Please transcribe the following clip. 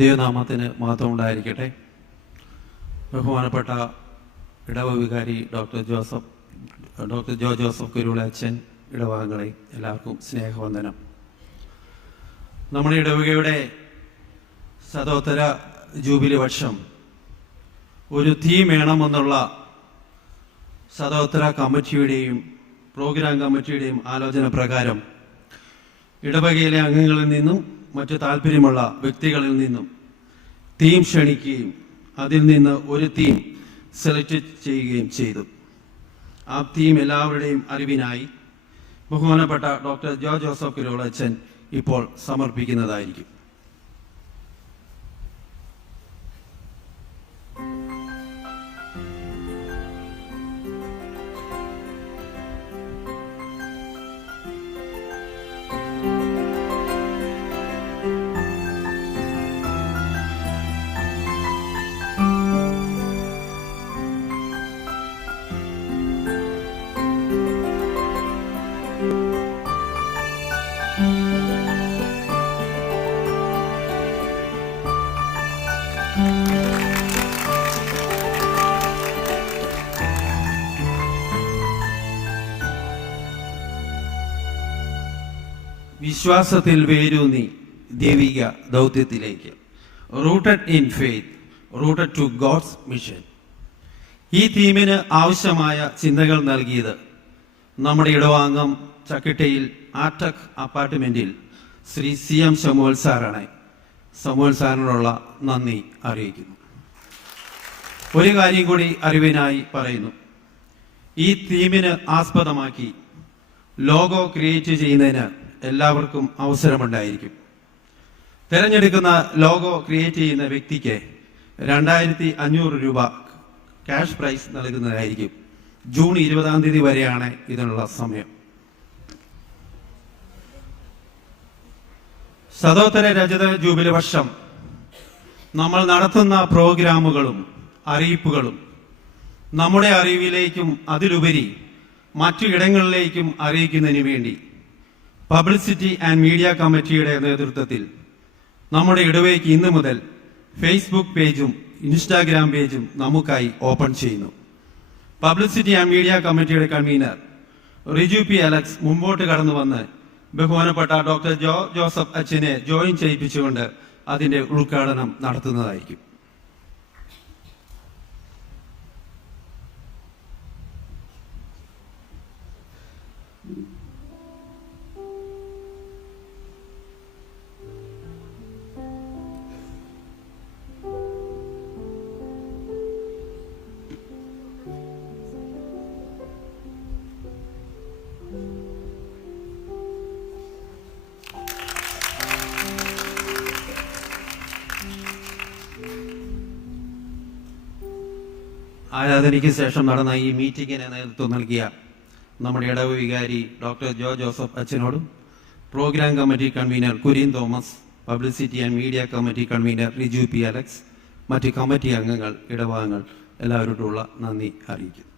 ദൈവനാമത്തിന് മഹത്വം ഉണ്ടായിരിക്കട്ടെ. ബഹുമാനപ്പെട്ട ഇടവ വികാരി ഡോക്ടർ ജോ ജോസഫ് കുരുവിളച്ചൻ, ഇടവകങ്ങളെ എല്ലാവർക്കും സ്നേഹവന്ദനം. നമ്മുടെ ഇടവകയുടെ ശതോത്തര ജൂബിലി വർഷം ഒരു തീം വേണമെന്നുള്ള ശതോത്തര കമ്മിറ്റിയുടെയും പ്രോഗ്രാം കമ്മിറ്റിയുടെയും ആലോചന പ്രകാരം ഇടവകയിലെ അംഗങ്ങളിൽ നിന്നും മറ്റു താല്പര്യമുള്ള വ്യക്തികളിൽ നിന്നും തീം ക്ഷണിക്കുകയും അതിൽ നിന്ന് ഒരു തീം സെലക്ട് ചെയ്യുകയും ചെയ്തു. ആ തീം എല്ലാവരുടെയും അറിവിനായി ബഹുമാനപ്പെട്ട ഡോക്ടർ ജോ ജോസഫ് കുരുവിളച്ചൻ ഇപ്പോൾ സമർപ്പിക്കുന്നതായിരിക്കും. വിശ്വാസത്തിൽ വേരൂന്നി ദൈവിക ദൗത്യത്തിലേക്ക്, rooted in faith, rooted to God's mission. ഈ തീമിന് ആവശ്യമായ ചിന്തകൾ നൽകിയത് നമ്മുടെ ഇടവാംഗം ചക്കിട്ടയിൽ ആർട്ടക് അപ്പാർട്ട്മെന്റിൽ ശ്രീ CM ശമുവൽ സാറാണ്. ശമുവൽ സാറിനോടുള്ള നന്ദി അറിയിക്കുന്നു. ഒരു കാര്യം കൂടി അറിവിനായി പറയുന്നു. ഈ തീമിന് ആസ്പദമാക്കി ലോഗോ ക്രിയേറ്റ് ചെയ്യുന്നതിന് എല്ലാവർക്കും അവസരമുണ്ടായിരിക്കും. തിരഞ്ഞെടുക്കുന്ന ലോഗോ ക്രിയേറ്റ് ചെയ്യുന്ന വ്യക്തിക്ക് 2500 രൂപ ക്യാഷ് പ്രൈസ് നൽകുന്നതായിരിക്കും. ജൂൺ 20 വരെയാണ് ഇതിനുള്ള സമയം. ശതോത്തര രജത ജൂബിലി വർഷം നമ്മൾ നടത്തുന്ന പ്രോഗ്രാമുകളും അറിയിപ്പുകളും നമ്മുടെ അറിവിലേക്കും അതിലുപരി മറ്റു ഇടങ്ങളിലേക്കും അറിയിക്കുന്നതിന് വേണ്ടി പബ്ലിസിറ്റി ആൻഡ് മീഡിയ കമ്മിറ്റിയുടെ നേതൃത്വത്തിൽ നമ്മുടെ ഇടവകയ്ക്ക് ഇന്നു മുതൽ ഫേസ്ബുക്ക് പേജും ഇൻസ്റ്റാഗ്രാം പേജും നമുക്കായി ഓപ്പൺ ചെയ്യുന്നു. പബ്ലിസിറ്റി ആൻഡ് മീഡിയ കമ്മിറ്റിയുടെ കൺവീനർ റിജു പി അലക്സ് മുമ്പോട്ട് കടന്നു വന്ന് ബഹുമാനപ്പെട്ട ഡോക്ടർ ജോ ജോസഫ് അച്ഛനെ ജോയിൻ ചെയ്യിപ്പിച്ചുകൊണ്ട് അതിന്റെ ഉദ്ഘാടനം നടത്തുന്നതായിരിക്കും. ആരാധനയ്ക്ക് ശേഷം നടന്ന ഈ മീറ്റിംഗിന് നേതൃത്വം നൽകിയ നമ്മുടെ ഇടവ വികാരി ഡോക്ടർ ജോ ജോസഫ് അച്ഛനോടും programme committee convener Kurian Thomas, publicity and media committee convener Riju P Alex, മറ്റ് കമ്മിറ്റി അംഗങ്ങൾ, ഇടവാംഗങ്ങൾ എല്ലാവരോടുമുള്ള നന്ദി അറിയിക്കുന്നു.